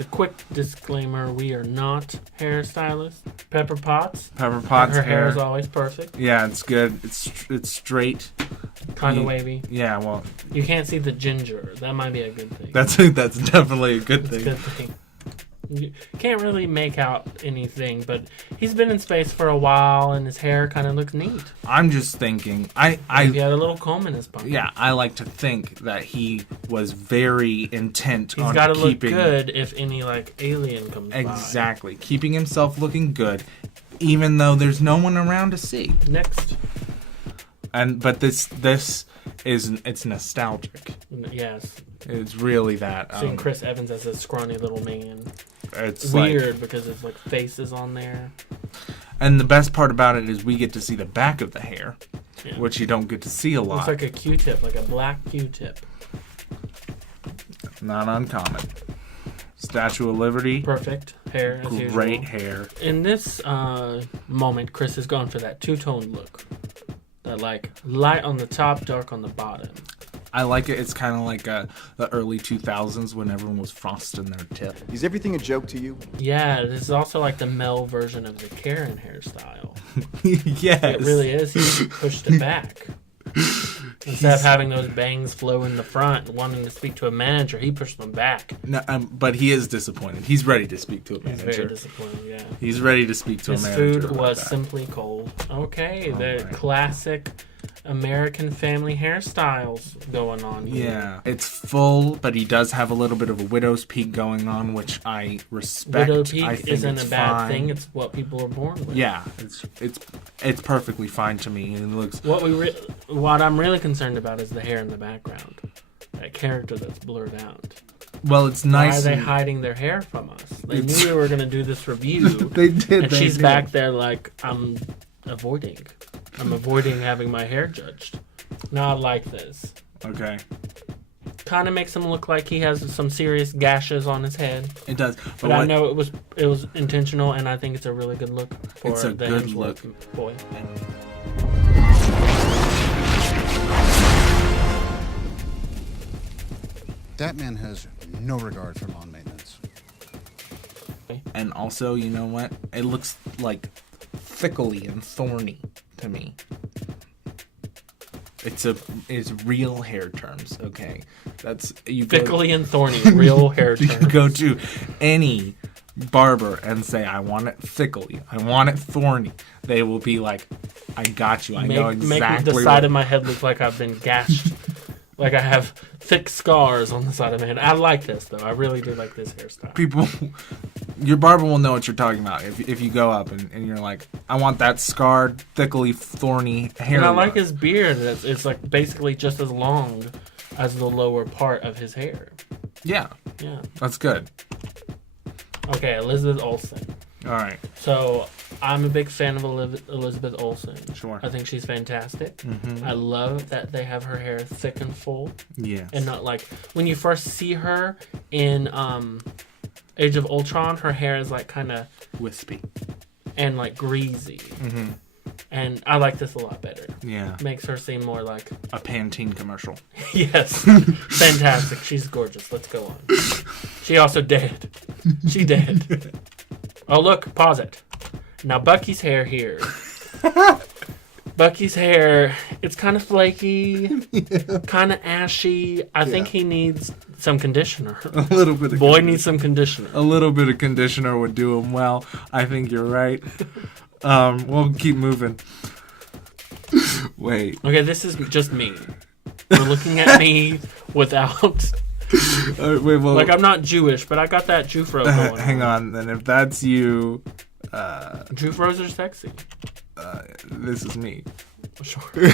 a quick disclaimer: we are not hairstylists. Pepper Potts. Pepper Potts. Her hair is always perfect. Yeah, it's good. It's straight. Kind of wavy. Yeah, well, you can't see the ginger. That might be a good thing. That's definitely a good thing. Good thing. You can't really make out anything, but he's been in space for a while, and his hair kind of looks neat. I'm just thinking, he had a little comb in his pocket. Yeah, I like to think that he was very intent He's on got to keeping... look good if any, alien comes by. Exactly. Keeping himself looking good, even though there's no one around to see. Next. But this it's nostalgic. Yes. It's really that. Seeing Chris Evans as a scrawny little man. It's weird because his faces on there. And the best part about it is we get to see the back of the hair, which you don't get to see a lot. Looks like a Q-tip, like a black Q-tip. Not uncommon. Statue of Liberty. Perfect hair, as usual. Great hair. In this moment, Chris has gone for that two-tone look. That light on the top, dark on the bottom. I like it. It's kind of like the early 2000s when everyone was frosting their tip. Is everything a joke to you? Yeah, this is also like the Mel version of the Karen hairstyle. Yes. It really is. He pushed it back. Instead of having those bangs flow in the front and wanting to speak to a manager, he pushed them back. No, but he is disappointed. He's ready to speak to a manager. He's very disappointed, yeah. He's ready to speak to a manager. His food was simply cold. Okay, the classic American family hairstyles going on here. Yeah, it's full, but he does have a little bit of a widow's peak going on, which I respect. Widow peak isn't a bad thing. It's what people are born with. Yeah, it's perfectly fine to me. It looks. What I'm really concerned about is the hair in the background. That character that's blurred out. Well, it's nice. Why are they hiding their hair from us? They knew we were going to do this review. They did. And she's back there like, I'm avoiding having my hair judged. Not like this. Okay. Kind of makes him look like he has some serious gashes on his head. It does. But I know it was intentional, and I think it's a really good look for it's a the good Hemsworth look. boy. That man has no regard for lawn maintenance. And also, you know what? It looks like thickly and thorny to me. It's real hair terms, okay? That's thickly and thorny, real hair terms. You go to any barber and say, I want it thickly, I want it thorny. They will be like, I got you. I know exactly. Make the side of my head look like I've been gashed. Like I have thick scars on the side of my head. I like this, though. I really do like this hairstyle. Your barber will know what you're talking about if you go up and you're like, I want that scarred, thickly, thorny hair. And I like his beard. It's like basically just as long as the lower part of his hair. Yeah. Yeah. That's good. Okay, Elizabeth Olsen. All right. So I'm a big fan of Elizabeth Olsen. Sure. I think she's fantastic. Mm-hmm. I love that they have her hair thick and full. Yes. And not like when you first see her in Age of Ultron, her hair is like kind of wispy and like greasy. Mm-hmm. And I like this a lot better. Yeah. Makes her seem more like a Pantene commercial. Yes. Fantastic. She's gorgeous. Let's go on. She also dead. She dead. Oh, look. Pause it. Now, Bucky's hair here. Bucky's hair, it's kind of flaky, kind of ashy. I think he needs some conditioner. A little bit of Boy needs some conditioner. A little bit of conditioner would do him well. I think you're right. We'll keep moving. Wait. Okay, this is just me. We're looking at me without... wait, well, like, I'm not Jewish, but I got that Jufro going hang on, then if that's you... Jufros are sexy. This is me. Sure.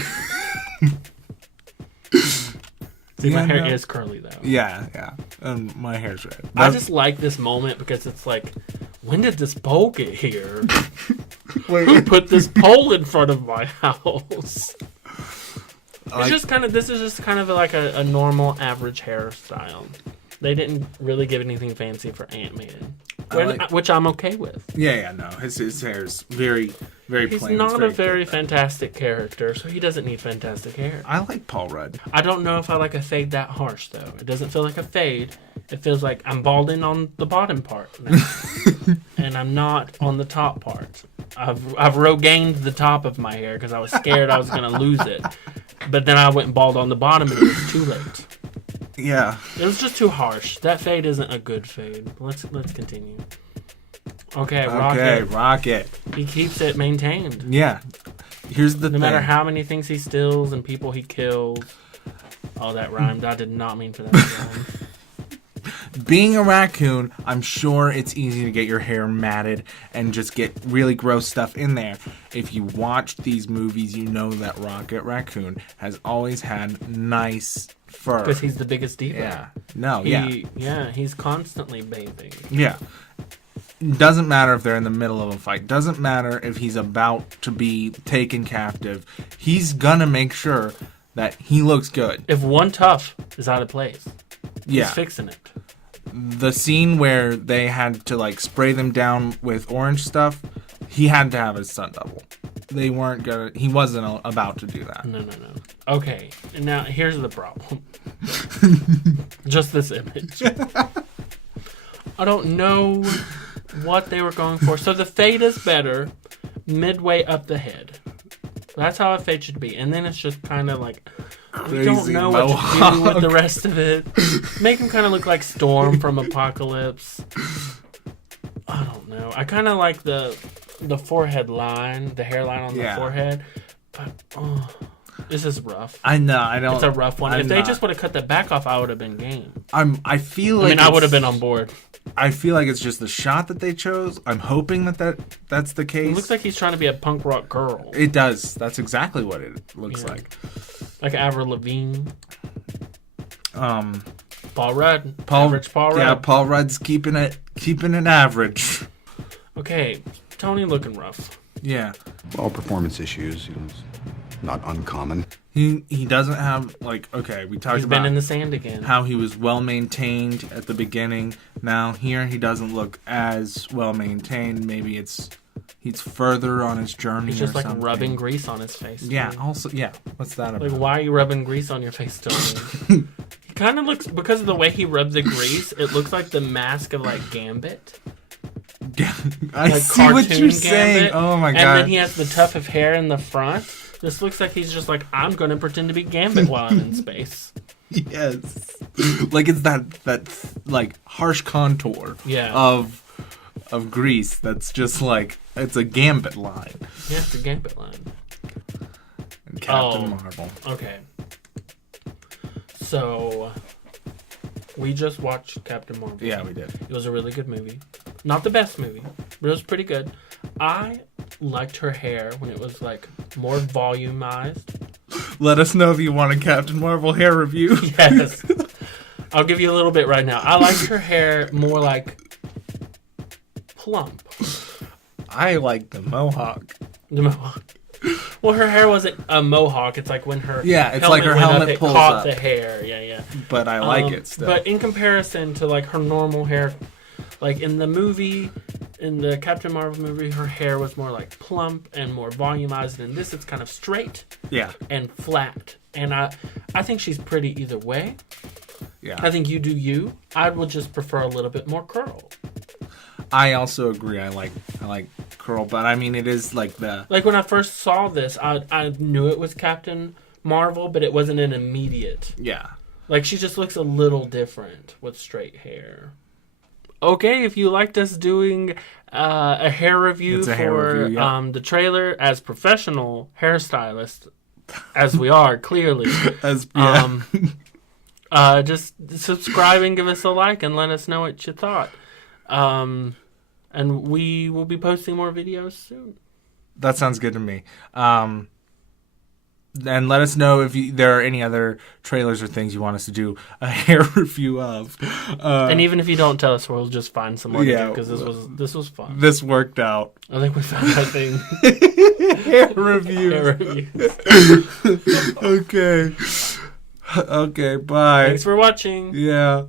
See, my hair is curly, though. Yeah. My hair's red. I just like this moment because it's like, when did this pole get here? Who put this pole in front of my house? This is just kind of like a normal, average hairstyle. They didn't really give anything fancy for Ant-Man. Which I'm okay with. Yeah, no. His hair's very, very plain. He's not a very fantastic character, so he doesn't need fantastic hair. I like Paul Rudd. I don't know if I like a fade that harsh, though. It doesn't feel like a fade. It feels like I'm balding on the bottom part now. And I'm not on the top part. I've regained the top of my hair because I was scared I was going to lose it. But then I went bald on the bottom and it was too late. Yeah. It was just too harsh. That fade isn't a good fade. Let's continue. Okay, Rocket. He keeps it maintained. Yeah. Here's the thing. No matter how many things he steals and people he kills. Oh, that rhymed. I did not mean for that to rhyme. Being a raccoon, I'm sure it's easy to get your hair matted and just get really gross stuff in there. If you watch these movies, you know that Rocket Raccoon has always had nice fur. Because he's the biggest diva. Yeah. No, Yeah, he's constantly bathing. Yeah. Doesn't matter if they're in the middle of a fight. Doesn't matter if he's about to be taken captive. He's gonna make sure that he looks good. If one tuft is out of place, he's fixing it. The scene where they had to like spray them down with orange stuff, he had to have his stunt double. They weren't gonna. He wasn't about to do that. No. Okay, now here's the problem. Just this image. I don't know what they were going for. So the fade is better midway up the head. That's how a fade should be. And then it's just kind of like, we don't know what to do with the rest of it. Make him kind of look like Storm from Apocalypse. I don't know. I kind of like the forehead line, the hairline on the forehead. But, this is rough. I know. I don't. It's a rough one. If they just would have cut the back off, I would have been game. I feel like. I would have been on board. I feel like it's just the shot that they chose. I'm hoping that's the case. It looks like he's trying to be a punk rock girl. It does. That's exactly what it looks like. Like Avril Lavigne. Paul Rudd. Average Paul Rudd. Yeah, Paul Rudd's keeping it average. Okay, Tony looking rough. Yeah. All performance issues, it's not uncommon. He doesn't have, like, okay, we talked about... He's been in the sand again. How he was well-maintained at the beginning. Now, here, he doesn't look as well-maintained. Maybe he's further on his journey. He's just, like, something. rubbing grease on his face. Yeah, also, yeah. What's that about? Like, why are you rubbing grease on your face, Tony? He kind of looks, because of the way he rubbed the grease, it looks like the mask of, like, Gambit. I like see what you're Gambit. saying. Oh, my God. And then he has the tuft of hair in the front. This looks like he's just like, I'm going to pretend to be Gambit while I'm in space. Yes. Like it's that like harsh contour of grease that's just like, it's a Gambit line. Yeah, it's a Gambit line. And Captain Marvel. Okay. So, we just watched Captain Marvel. Yeah, we did. It was a really good movie. Not the best movie, but it was pretty good. I liked her hair when it was like more volumized. Let us know if you want a Captain Marvel hair review. Yes. I'll give you a little bit right now. I liked her hair more like plump. I like the mohawk. The mohawk. Well, her hair wasn't a mohawk. It's like when her it's like her helmet up, pulls it caught up. the hair. Yeah. But I like it still. But in comparison to like her normal hair, like in the movie, in the Captain Marvel movie, her hair was more like plump and more volumized. And in this, it's kind of straight. Yeah. And flat. And I think she's pretty either way. Yeah. I think you do you. I would just prefer a little bit more curl. I also agree. I like curl, but I mean it is like the like when I first saw this, I knew it was Captain Marvel, but it wasn't an immediate. Yeah. Like she just looks a little different with straight hair. Okay, if you liked us doing a hair review for the trailer as professional hairstylists, as we are clearly, just subscribe and give us a like and let us know what you thought. And we will be posting more videos soon. That sounds good to me. And let us know if there are any other trailers or things you want us to do a hair review of. And even if you don't tell us, we'll just find some more to do because this was fun. This worked out. I think we found that thing. Hair review. Hair reviews. Okay. Okay, bye. Thanks for watching. Yeah.